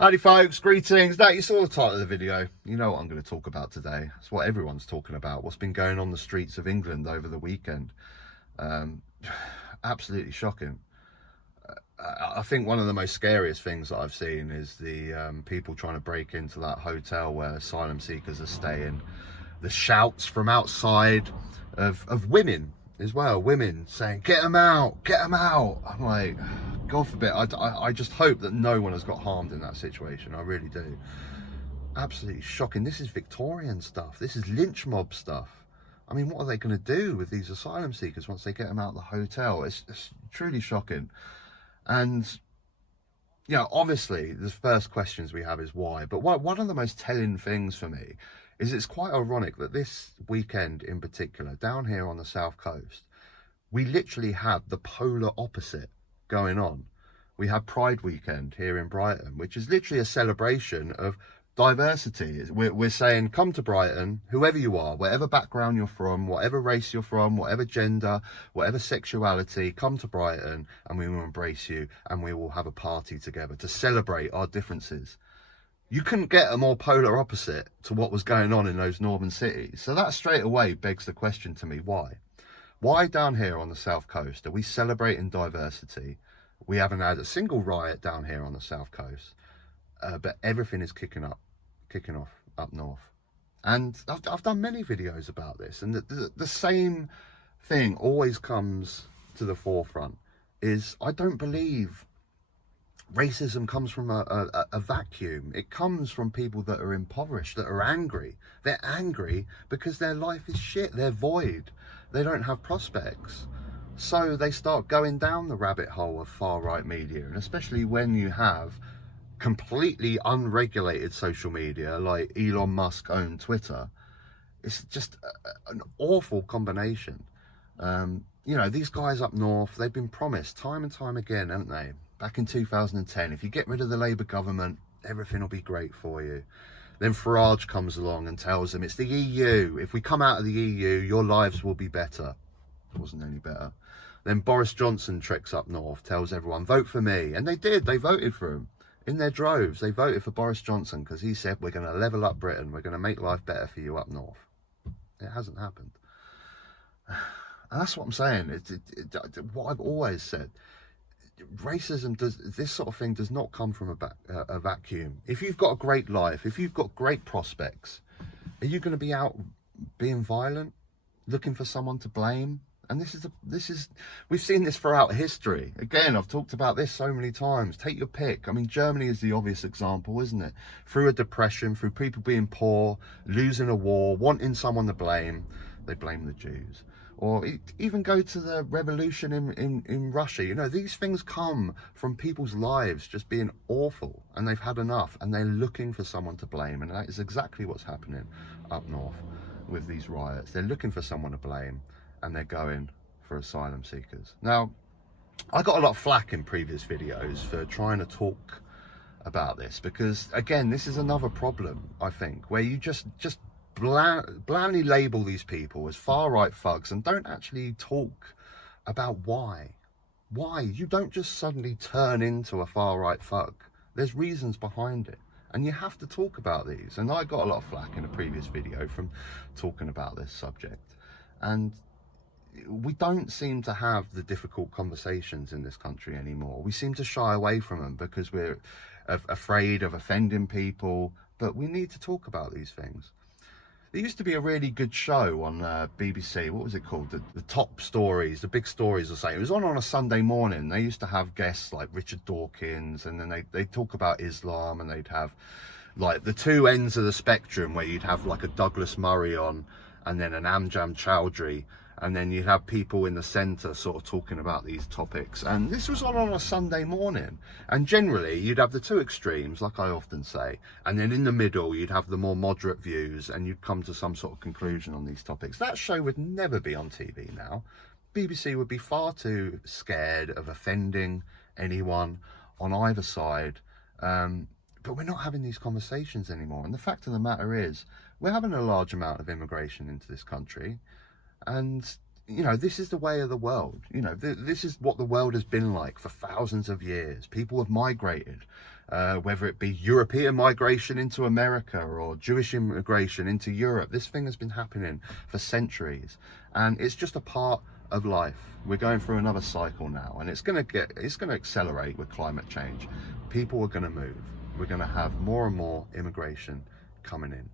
Howdy folks, greetings. Now you saw the title of the video. You know what I'm going to talk about today. It's what everyone's talking about. What's been going on the streets of England over the weekend. Absolutely shocking. I think one of the most scariest things that I've seen is the people trying to break into that hotel where asylum seekers are staying. The shouts from outside of women as well. Women saying, get them out, get them out. I'm like, God forbid. I just hope that no one has got harmed in that situation. I really do. Absolutely shocking. This is Victorian stuff. This is lynch mob stuff. I mean, what are they going to do with these asylum seekers once they get them out of the hotel? It's truly shocking. And, you know, obviously, the first questions we have is why. But one of the most telling things for me is it's quite ironic that this weekend in particular, down here on the south coast, we literally had the polar opposite going on. We had Pride weekend here in Brighton, which is literally a celebration of diversity. We're saying, come to Brighton, whoever you are, whatever background you're from, whatever race you're from, whatever gender, whatever sexuality, come to Brighton and we will embrace you and we will have a party together to celebrate our differences. You couldn't get a more polar opposite to what was going on in those northern cities. So that straight away begs the question to me, why? Why down here on the south coast are we celebrating diversity? We haven't had a single riot down here on the south coast, but everything is kicking off up north. And I've done many videos about this, and the same thing always comes to the forefront is I don't believe racism comes from a vacuum. It comes from people that are impoverished, that are angry. They're angry because their life is shit. They're void. They don't have prospects. So they start going down the rabbit hole of far-right media, and especially when you have completely unregulated social media like Elon Musk owned Twitter. It's just an awful combination. You know, these guys up north, they've been promised time and time again, haven't they? Back in 2010, if you get rid of the Labour government, everything will be great for you. Then Farage comes along and tells them it's the EU. If we come out of the EU, your lives will be better. It wasn't any better. Then Boris Johnson treks up north, tells everyone, vote for me. And they did. They voted for him. In their droves, they voted for Boris Johnson because he said, we're going to level up Britain. We're going to make life better for you up north. It hasn't happened. And that's what I'm saying. What I've always said. Racism this sort of thing does not come from a vacuum. If you've got a great life, if you've got great prospects, are you going to be out being violent, looking for someone to blame? And we've seen this throughout history. Again, I've talked about this so many times. Take your pick. I mean, Germany is the obvious example, isn't it? Through a depression, through people being poor, losing a war, wanting someone to blame, they blame the Jews. Or even go to the revolution in Russia. You know, these things come from people's lives just being awful, and they've had enough, and they're looking for someone to blame. And that is exactly what's happening up north with these riots. They're looking for someone to blame, and they're going for asylum seekers. Now, I got a lot of flack in previous videos for trying to talk about this, because again, this is another problem, I think, where you just blandly label these people as far-right thugs and don't actually talk about why. You don't just suddenly turn into a far-right thug. There's reasons behind it, and you have to talk about these. And I got a lot of flack in a previous video from talking about this subject, and we don't seem to have the difficult conversations in this country anymore. We seem to shy away from them because we're afraid of offending people, but we need to talk about these things. There used to be a really good show on BBC. What was it called? The top stories, the big stories or something. It was on a Sunday morning. They used to have guests like Richard Dawkins, and then they'd talk about Islam, and they'd have like the two ends of the spectrum where you'd have like a Douglas Murray on, and then an Amjad Chowdhury, and then you'd have people in the centre sort of talking about these topics. And this was on a Sunday morning, and generally you'd have the two extremes, like I often say, and then in the middle you'd have the more moderate views, and you'd come to some sort of conclusion on these topics. That show would never be on TV now. BBC would be far too scared of offending anyone on either side, but we're not having these conversations anymore. And the fact of the matter is, we're having a large amount of immigration into this country, and you know, this is the way of the world. You know, this is what the world has been like for thousands of years. People have migrated, whether it be European migration into America or Jewish immigration into Europe. This thing has been happening for centuries, and it's just a part of life. We're going through another cycle now, and it's going to accelerate with climate change. People are going to move. We're going to have more and more immigration coming in,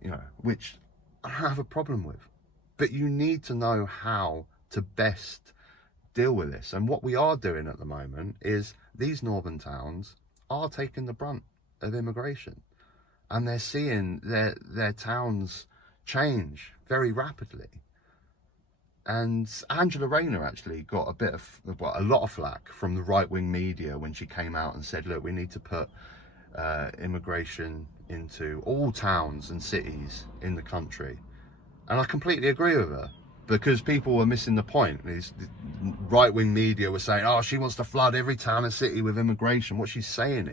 you know, which I have a problem with. But you need to know how to best deal with this. And what we are doing at the moment is these northern towns are taking the brunt of immigration, and they're seeing their towns change very rapidly. And Angela Rayner actually got a lot of flack from the right-wing media when she came out and said, look, we need to put immigration into all towns and cities in the country. And I completely agree with her, because people were missing the point. These right-wing media were saying, oh, she wants to flood every town and city with immigration. What she's saying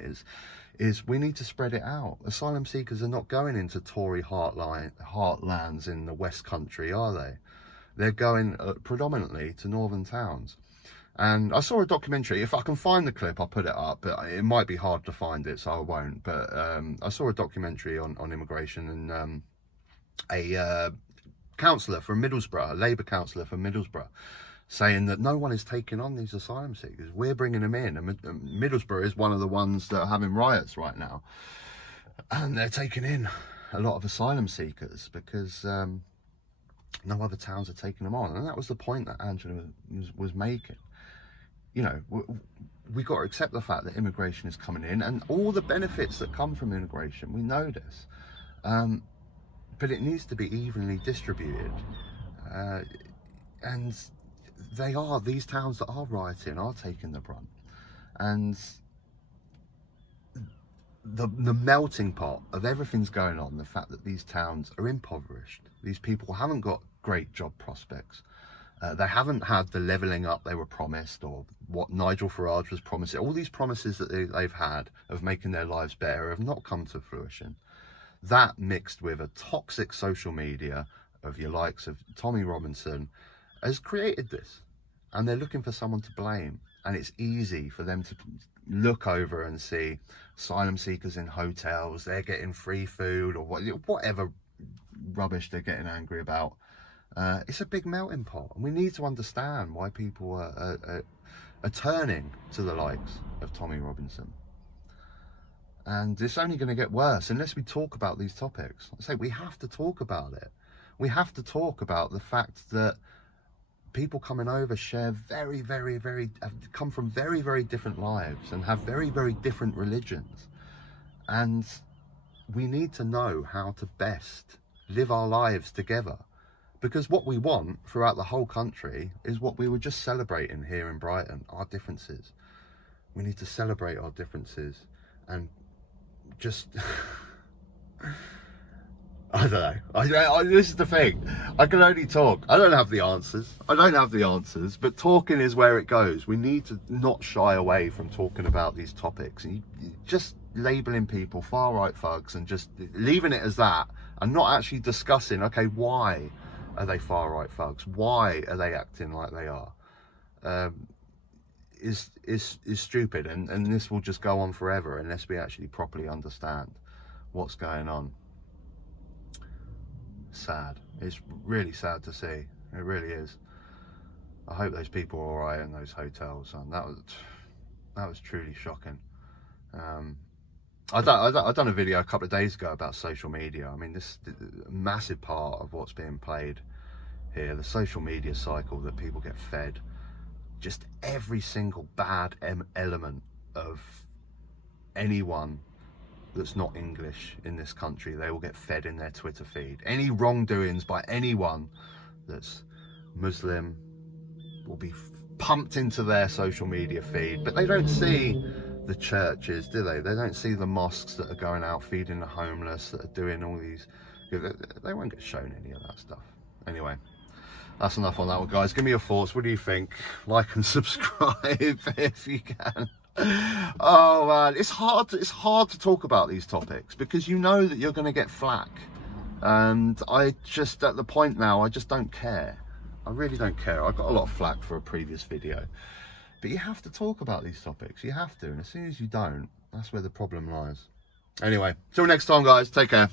is we need to spread it out. Asylum seekers are not going into Tory heartlands in the West Country, are they? They're going predominantly to northern towns. And I saw a documentary. If I can find the clip, I'll put it up, but it might be hard to find it, so I won't. But I saw a documentary on immigration, and a councillor from Middlesbrough, a Labour councillor from Middlesbrough, saying that no one is taking on these asylum seekers. We're bringing them in. And Middlesbrough is one of the ones that are having riots right now. And they're taking in a lot of asylum seekers because no other towns are taking them on. And that was the point that Angela was making. You know, we got to accept the fact that immigration is coming in and all the benefits that come from immigration. We know this. But it needs to be evenly distributed. And these towns that are rioting are taking the brunt. And the melting pot of everything's going on, the fact that these towns are impoverished, these people haven't got great job prospects, they haven't had the levelling up they were promised, or what Nigel Farage was promising. All these promises that they've had of making their lives better have not come to fruition. That, mixed with a toxic social media of your likes of Tommy Robinson, has created this. And they're looking for someone to blame. And it's easy for them to look over and see asylum seekers in hotels, they're getting free food, or whatever rubbish they're getting angry about. It's a big melting pot. And we need to understand why people are turning to the likes of Tommy Robinson. And it's only going to get worse unless we talk about these topics. I say we have to talk about it. We have to talk about the fact that people coming over share come from very, very different lives and have very, very different religions. And we need to know how to best live our lives together. Because what we want throughout the whole country is what we were just celebrating here in Brighton, our differences. We need to celebrate our differences and just I don't know. This is the thing. I can only talk. I don't have the answers. But talking is where it goes. We need to not shy away from talking about these topics. And just labelling people far-right thugs and just leaving it as that, and not actually discussing, okay, why are they far-right thugs? Why are they acting like they are? Is stupid, and this will just go on forever unless we actually properly understand what's going on. Sad. It's really sad to see. It really is. I hope those people are alright in those hotels. And that was truly shocking. I done a video a couple of days ago about social media. I mean, this massive part of what's being played here, the social media cycle that people get fed. Just every single bad element of anyone that's not English in this country, they will get fed in their Twitter feed. Any wrongdoings by anyone that's Muslim will be pumped into their social media feed. But they don't see the churches, do they? They don't see the mosques that are going out feeding the homeless, that are doing all these. They won't get shown any of that stuff. Anyway, that's enough on that one, guys. Give me your thoughts. What do you think? Like and subscribe if you can. Oh man, it's hard to talk about these topics because you know that you're going to get flack, and I just, at the point now, I just don't care. I really don't care. I got a lot of flack for a previous video, but you have to talk about these topics. You have to, and as soon as you don't, that's where the problem lies. Anyway, till next time, guys. Take care.